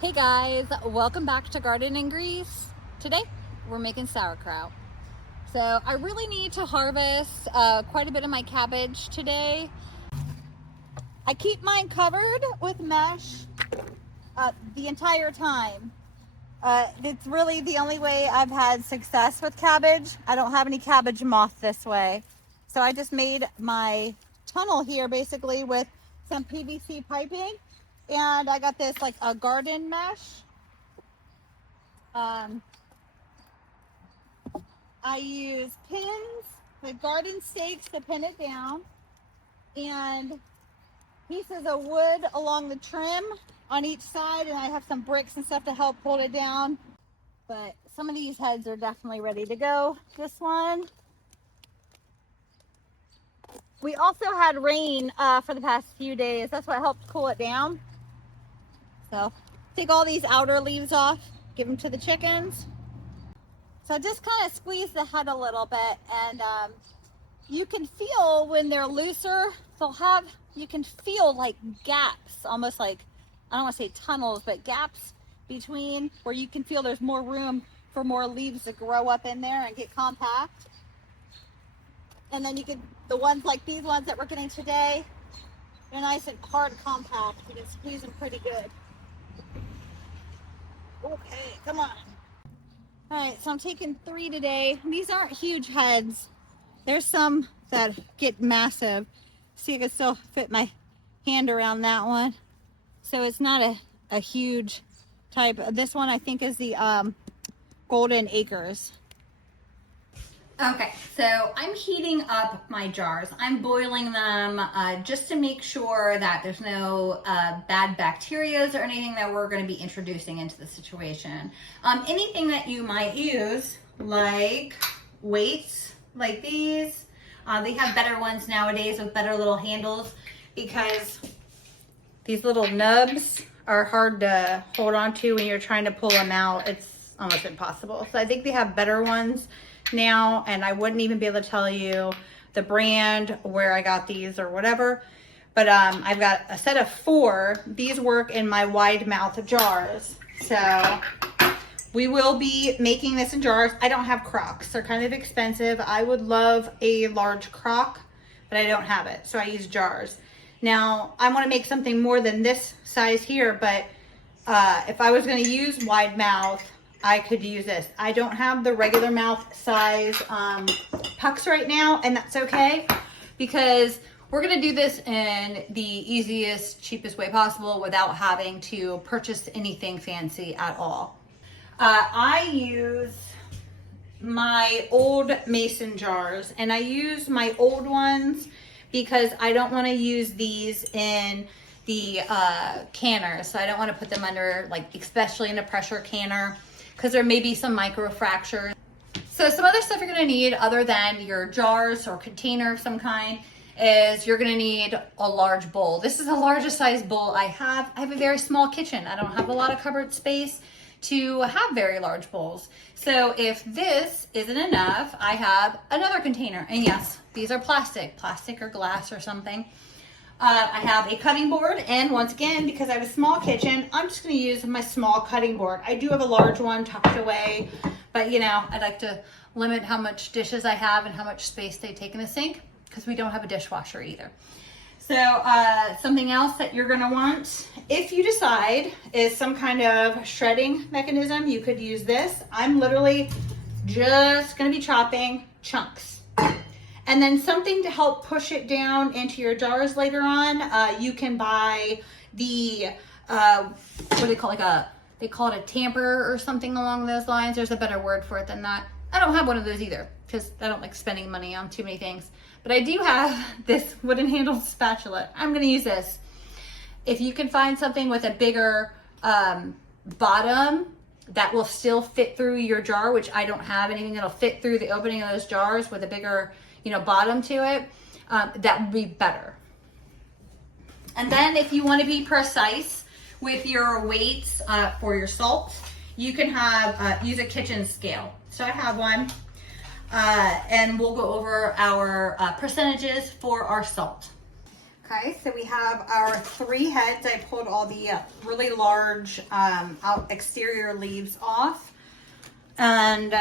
Hey guys, welcome back to Garden and Grease. Today we're making sauerkraut. So I really need to harvest quite a bit of my cabbage today. I keep mine covered with mesh the entire time. It's really the only way I've had success with cabbage. I don't have any cabbage moth this way. So I just made my tunnel here basically with some PVC piping, and I got this like a garden mesh. I use pins, the garden stakes to pin it down, and pieces of wood along the trim on each side, and I have some bricks and stuff to help hold it down. But some of these heads are definitely ready to go. This one. We also had rain for the past few days. That's what helped cool it down. So take all these outer leaves off, give them to the chickens. So just kind of squeeze the head a little bit, and you can feel when they're looser, you can feel like gaps, almost like, I don't want to say tunnels, but gaps between where you can feel there's more room for more leaves to grow up in there and get compact. And then you can, the ones like these ones that we're getting today, they're nice and hard compact. You can squeeze them pretty good. Okay, come on. All right, so I'm taking 3 today. These aren't huge heads. There's some that get massive. See, I can still fit my hand around that one. So it's not a huge type. This one I think is the Golden Acres. Okay, so I'm heating up my jars. I'm boiling them just to make sure that there's no bad bacteria or anything that we're going to be introducing into the situation. Anything that you might use, like weights like these. They have better ones nowadays with better little handles, because these little nubs are hard to hold on to when you're trying to pull them out. It's almost impossible. So I think they have better ones now, and I wouldn't even be able to tell you the brand, where I got these or whatever, but I've got a set of 4. These work in my wide mouth jars, so we will be making this in jars. I don't have crocks. They're kind of expensive. I would love a large crock, but I don't have it, so I use jars. Now I want to make something more than this size here, but if I was going to use wide mouth, I could use this. I don't have the regular mouth size pucks right now, and that's okay, because we're gonna do this in the easiest, cheapest way possible without having to purchase anything fancy at all. I use my old mason jars, and I use my old ones because I don't want to use these in the canners. So I don't want to put them under, like, especially in a pressure canner, because there may be some micro fractures. So some other stuff you're gonna need other than your jars or container of some kind is you're gonna need a large bowl. This is the largest size bowl I have. I have a very small kitchen. I don't have a lot of cupboard space to have very large bowls. So if this isn't enough, I have another container. And yes, these are plastic or glass or something. I have a cutting board, and once again, because I have a small kitchen, I'm just going to use my small cutting board. I do have a large one tucked away, but you know, I'd like to limit how much dishes I have and how much space they take in the sink, because we don't have a dishwasher either. So something else that you're going to want, if you decide, is some kind of shredding mechanism. You could use this. I'm literally just going to be chopping chunks. And then something to help push it down into your jars later on. You can buy the, what do they call it? They call it a tamper or something along those lines. There's a better word for it than that. I don't have one of those either, because I don't like spending money on too many things. But I do have this wooden handled spatula. I'm gonna use this. If you can find something with a bigger bottom that will still fit through your jar, which I don't have anything that'll fit through the opening of those jars with a bigger, bottom to it, that would be better. And then if you want to be precise with your weights for your salt, you can use a kitchen scale. So I have one, and we'll go over our percentages for our salt. Okay, so we have our 3 heads. I pulled all the really large exterior leaves off. And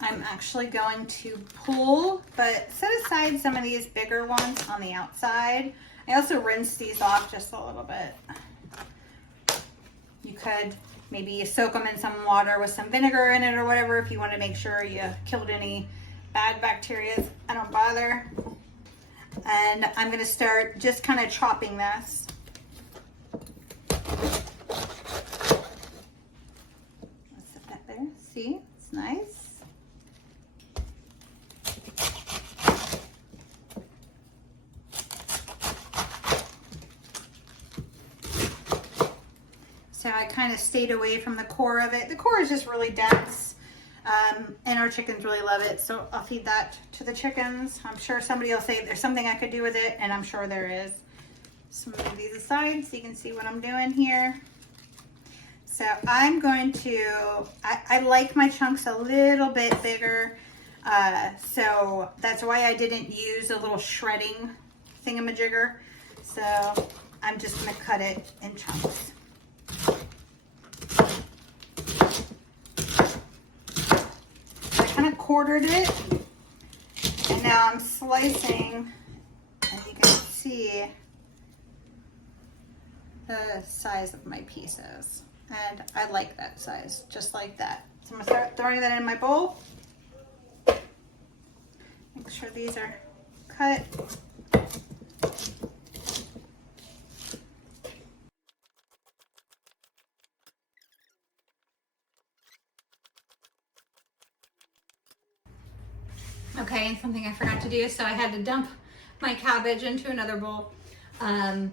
I'm actually going to pull, but set aside some of these bigger ones on the outside. I also rinse these off just a little bit. You could maybe soak them in some water with some vinegar in it or whatever if you want to make sure you killed any bad bacteria. I don't bother. And I'm going to start just kind of chopping this. Let's set that there. See, it's nice. So I kind of stayed away from the core of it. The core is just really dense. And our chickens really love it, so I'll feed that to the chickens. I'm sure somebody will say there's something I could do with it, and I'm sure there is. So move these aside so you can see what I'm doing here. So I'm going to, I like my chunks a little bit bigger, so that's why I didn't use a little shredding thingamajigger. So I'm just going to cut it in chunks. Quartered it, and now I'm slicing, as you can see, the size of my pieces, and I like that size, just like that. So I'm gonna start throwing that in my bowl. Make sure these are cut. Okay, and something I forgot to do, so I had to dump my cabbage into another bowl and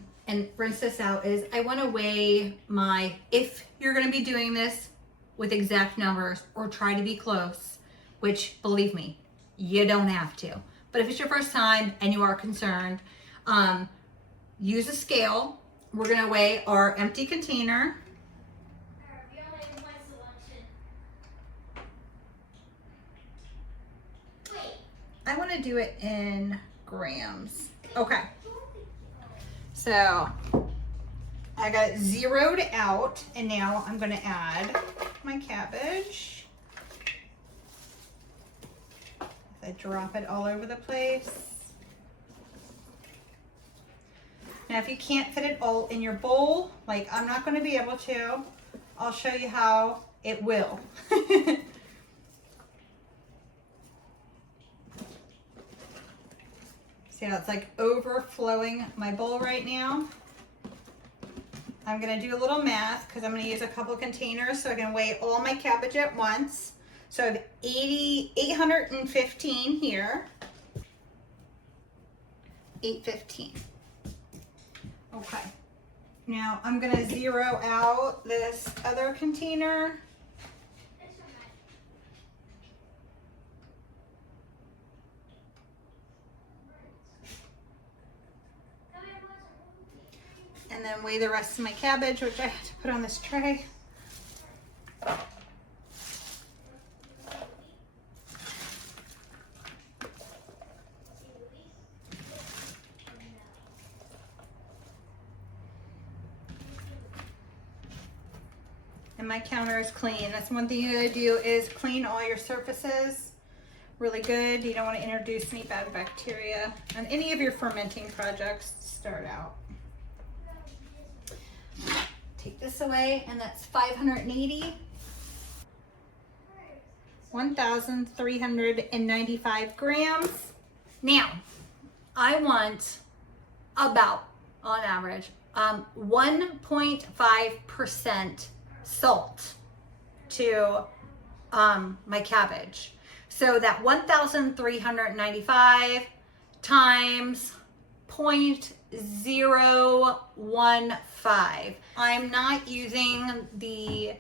rinse this out, is I want to weigh my, if you're going to be doing this with exact numbers or try to be close, which believe me, you don't have to. But if it's your first time and you are concerned, use a scale. We're going to weigh our empty container. I want to do it in grams. Okay. So I got it zeroed out, and now I'm going to add my cabbage. I drop it all over the place. Now, if you can't fit it all in your bowl, like I'm not going to be able to, I'll show you how it will. See how it's like overflowing my bowl right now? I'm gonna do a little math because I'm gonna use a couple containers so I can weigh all my cabbage at once. So I have 815 here. 815. Okay. Now I'm gonna zero out this other container. And then weigh the rest of my cabbage, which I have to put on this tray. And my counter is clean. That's one thing you gotta do, is clean all your surfaces really good. You don't want to introduce any bad bacteria on any of your fermenting projects to start out. Take this away, and that's 580. 1,395 grams. Now, I want about, on average, 1.5% salt to my cabbage. So that 1,395 times 0.015. I'm not using the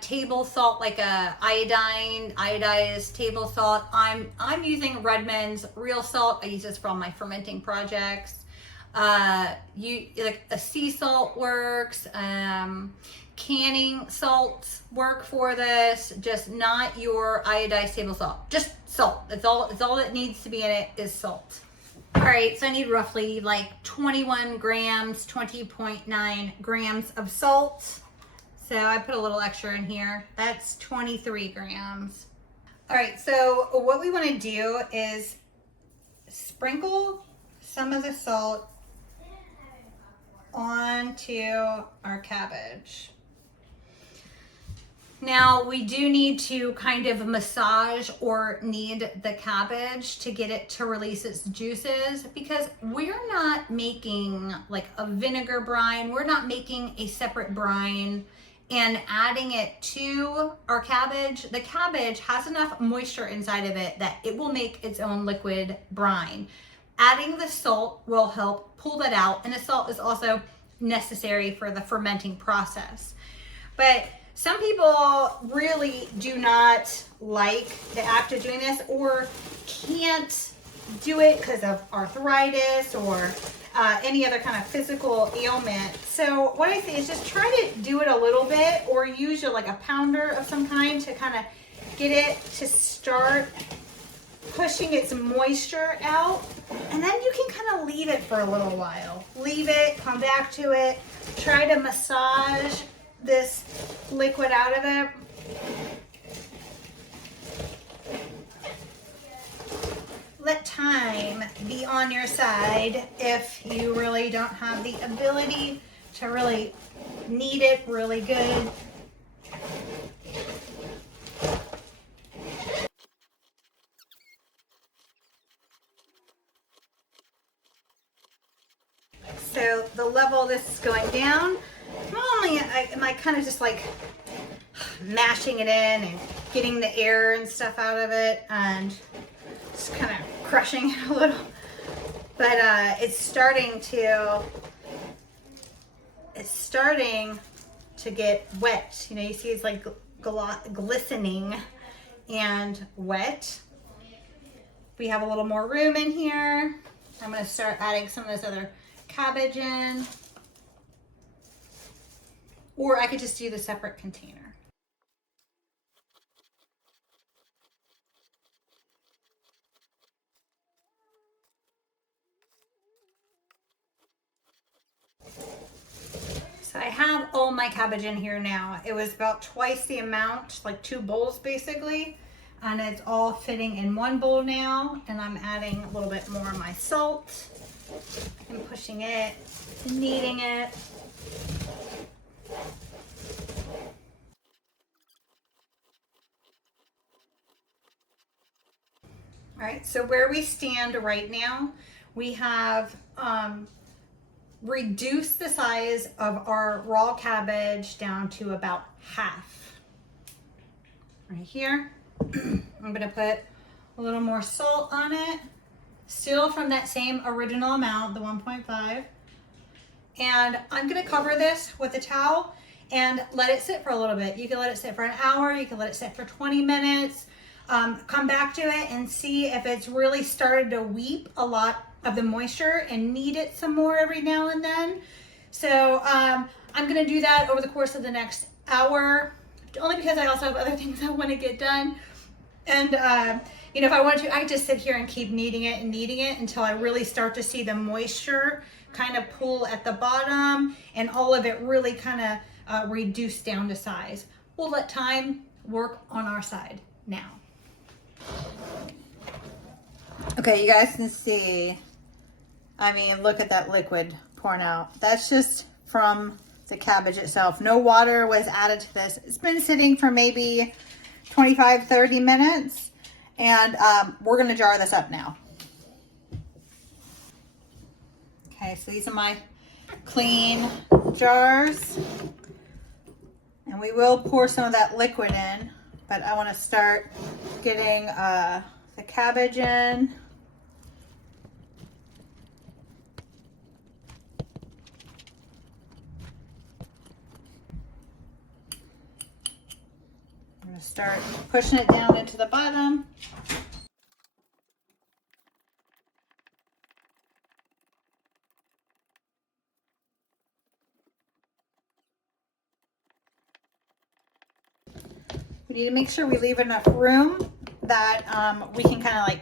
table salt, like a iodized table salt. I'm using Redmond's real salt. I use this for all my fermenting projects. Like a sea salt works. Canning salts work for this, just not your iodized table salt. Just salt. It's all that needs to be in it is salt. All right, so I need roughly like 21 grams, 20.9 grams of salt. So I put a little extra in here. That's 23 grams. All right, so what we want to do is sprinkle some of the salt onto our cabbage. Now we do need to kind of massage or knead the cabbage to get it to release its juices, because we're not making like a vinegar brine. We're not making a separate brine and adding it to our cabbage. The cabbage has enough moisture inside of it that it will make its own liquid brine. Adding the salt will help pull that out, and the salt is also necessary for the fermenting process. But some people really do not like the act of doing this, or can't do it because of arthritis or any other kind of physical ailment. So what I say is just try to do it a little bit, or use like a pounder of some kind to kind of get it to start pushing its moisture out. And then you can kind of leave it for a little while. Leave it, come back to it, try to massage this liquid out of it. Let time be on your side if you really don't have the ability to really knead it really good. So the level this is going down, not only am I kind of just like mashing it in and getting the air and stuff out of it and just kind of crushing it a little, but it's starting to get wet. You know, you see it's like glistening and wet. We have a little more room in here. I'm going to start adding some of this other cabbage in, or I could just do the separate container. So I have all my cabbage in here now. It was about twice the amount, like 2 bowls basically, and it's all fitting in one bowl now. And I'm adding a little bit more of my salt and pushing it, kneading it. All right, so where we stand right now, we have reduced the size of our raw cabbage down to about half. Right here, I'm gonna put a little more salt on it, still from that same original amount, the 1.5. And I'm gonna cover this with a towel and let it sit for a little bit. You can let it sit for an hour, you can let it sit for 20 minutes. Come back to it and see if it's really started to weep a lot of the moisture and knead it some more every now and then. So I'm gonna do that over the course of the next hour, only because I also have other things I wanna get done. And you know, if I wanted to, I could just sit here and keep kneading it and kneading it until I really start to see the moisture kind of pool at the bottom and all of it really kind of reduce down to size. We'll let time work on our side now. Okay, you guys can see, I mean, look at that liquid pouring out. That's just from the cabbage itself. No water was added to this. It's been sitting for maybe 25-30 minutes, and we're gonna jar this up now. Okay, so these are my clean jars, and we will pour some of that liquid in, but I want to start getting the cabbage in. I'm going to start pushing it down into the bottom. We need to make sure we leave enough room that we can kind of like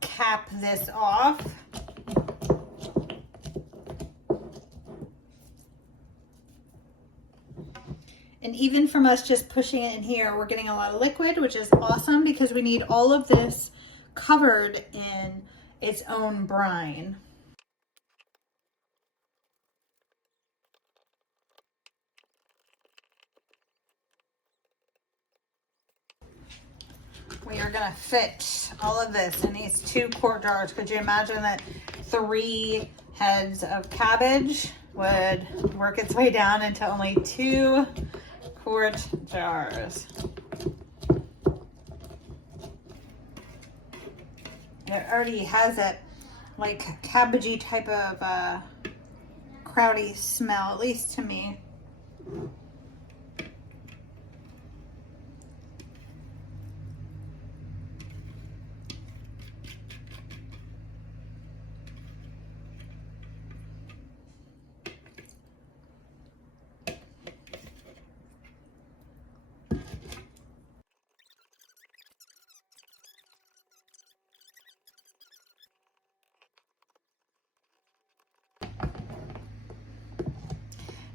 cap this off. And even from us just pushing it in here, we're getting a lot of liquid, which is awesome because we need all of this covered in its own brine. We are gonna fit all of this in these 2 quart jars. Could you imagine that 3 heads of cabbage would work its way down into only 2 quart jars? It already has that like cabbagey type of crowdy smell, at least to me.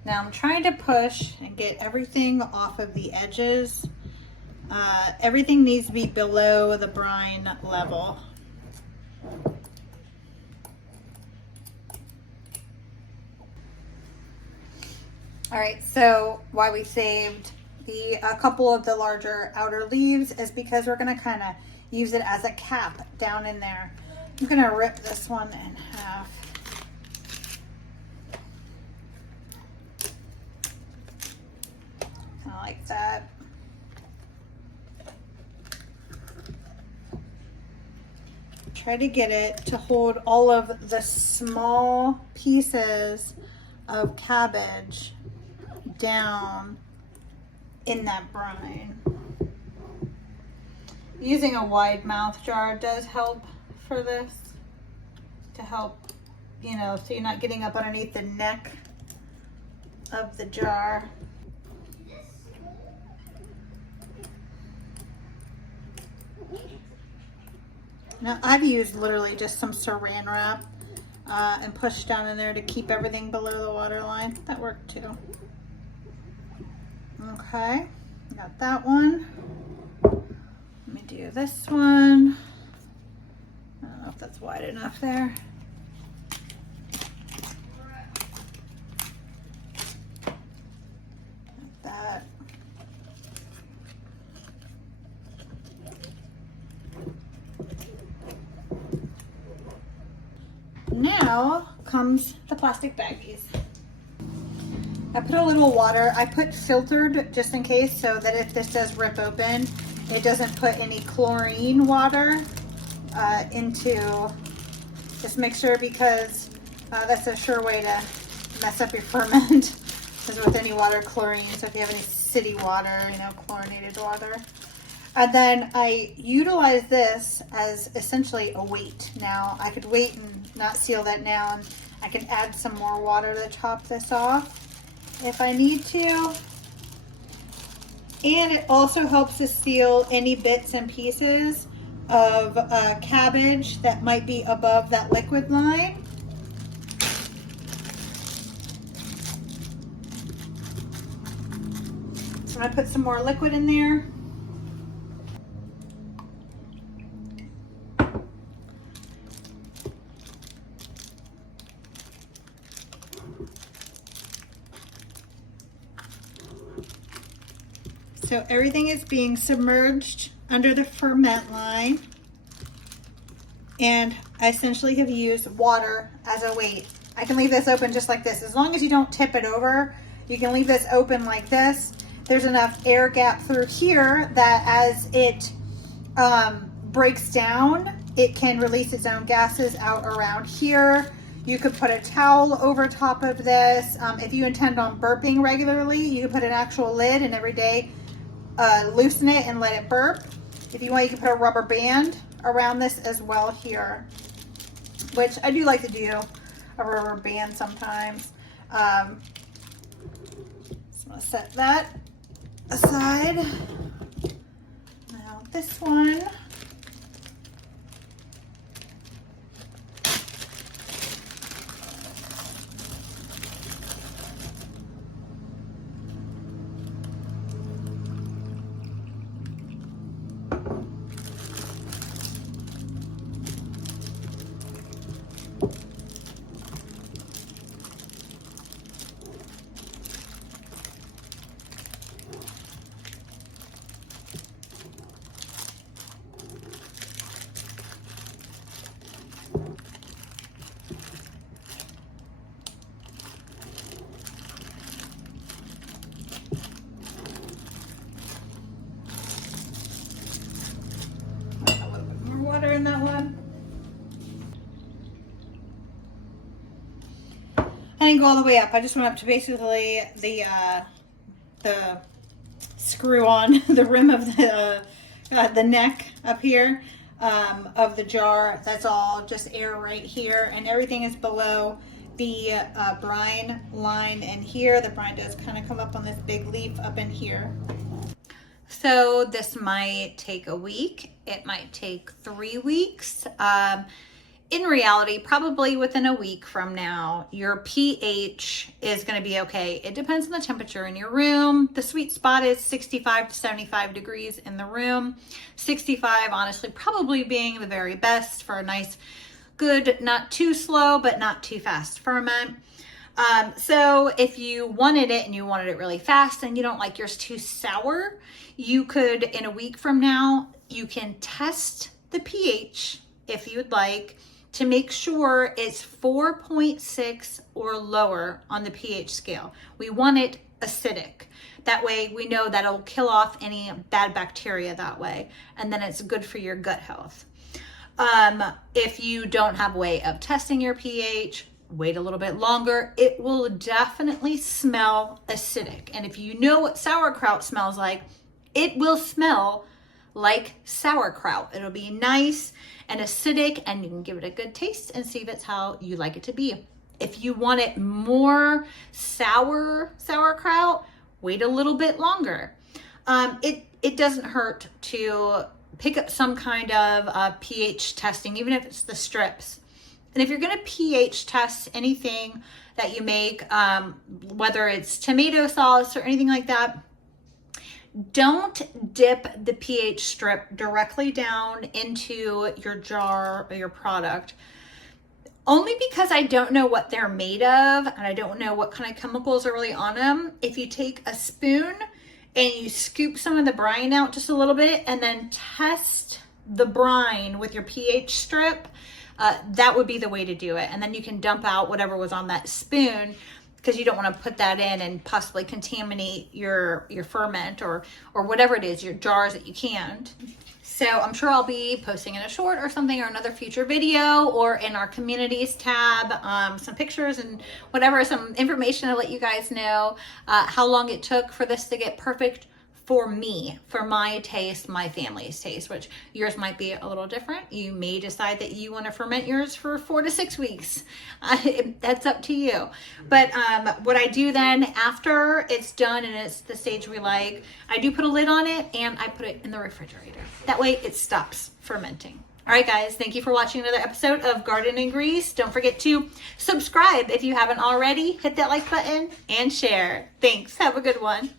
Now I'm trying to push and get everything off of the edges. Everything needs to be below the brine level. All right, so why we saved a couple of the larger outer leaves is because we're gonna kind of use it as a cap down in there. I'm gonna rip this one in half. Kind of like that. Try to get it to hold all of the small pieces of cabbage down in that brine. Using a wide mouth jar does help for this, to help, you know, so you're not getting up underneath the neck of the jar. Now I've used literally just some saran wrap and pushed down in there to keep everything below the water line. That worked too. Okay, got that one. Let me do this one. I don't know if that's wide enough there. Like that. Now comes the plastic baggies. I put a little water. I put filtered just in case, so that if this does rip open, it doesn't put any chlorine water into. Just make sure, because that's a sure way to mess up your ferment, is with any water, chlorine. So if you have any city water, you know, chlorinated water. And then I utilize this as essentially a weight. Now I could wait and not seal that now, and I can add some more water to top this off if I need to. And it also helps to seal any bits and pieces of cabbage that might be above that liquid line. So I'm gonna put some more liquid in there. So everything is being submerged under the ferment line, and I essentially have used water as a weight. I can leave this open just like this. As long as you don't tip it over, you can leave this open like this. There's enough air gap through here that as it breaks down, it can release its own gases out around here. You could put a towel over top of this. If you intend on burping regularly, you can put an actual lid and every day loosen it and let it burp. If you want, you can put a rubber band around this as well here, which I do like to do a rubber band sometimes. So I'm gonna set that aside. Now this one. in that one? I didn't go all the way up. I just went up to basically the screw on the rim of the neck up here of the jar. That's all just air right here, and everything is below the brine line. And here the brine does kind of come up on this big leaf up in here. So this might take a week. It might take 3 weeks. In reality, probably within a week from now, your pH is going to be okay. It depends on the temperature in your room. The sweet spot is 65 to 75 degrees in the room. 65, honestly, probably being the very best for a nice, good, not too slow, but not too fast ferment. So if you wanted it and you wanted it really fast and you don't like yours too sour, you could, in a week from now, you can test the pH if you would like, to make sure it's 4.6 or lower on the pH scale. We want it acidic. That way we know that it'll kill off any bad bacteria that way, and then it's good for your gut health. If you don't have a way of testing your pH, wait a little bit longer. It will definitely smell acidic. And if you know what sauerkraut smells like, it will smell like sauerkraut. It'll be nice and acidic, and you can give it a good taste and see if it's how you like it to be. If you want it more sour sauerkraut, wait a little bit longer. It doesn't hurt to pick up some kind of pH testing, even if it's the strips. And if you're going to pH test anything that you make, whether it's tomato sauce or anything like that, don't dip the pH strip directly down into your jar or your product. Only because I don't know what they're made of, and I don't know what kind of chemicals are really on them. If you take a spoon and you scoop some of the brine out just a little bit and then test the brine with your pH strip, that would be the way to do it. And then you can dump out whatever was on that spoon, because you don't want to put that in and possibly contaminate your ferment or whatever it is, your jars that you canned. So I'm sure I'll be posting in a short or something, or another future video, or in our communities tab, some pictures and whatever, some information to let you guys know how long it took for this to get perfect for me, for my taste, my family's taste, which yours might be a little different. You may decide that you want to ferment yours for 4 to 6 weeks. That's up to you. But what I do then after it's done and it's the stage we like, I do put a lid on it and I put it in the refrigerator. That way it stops fermenting. All right, guys, thank you for watching another episode of Garden and Grease. Don't forget to subscribe if you haven't already. Hit that like button and share. Thanks. Have a good one.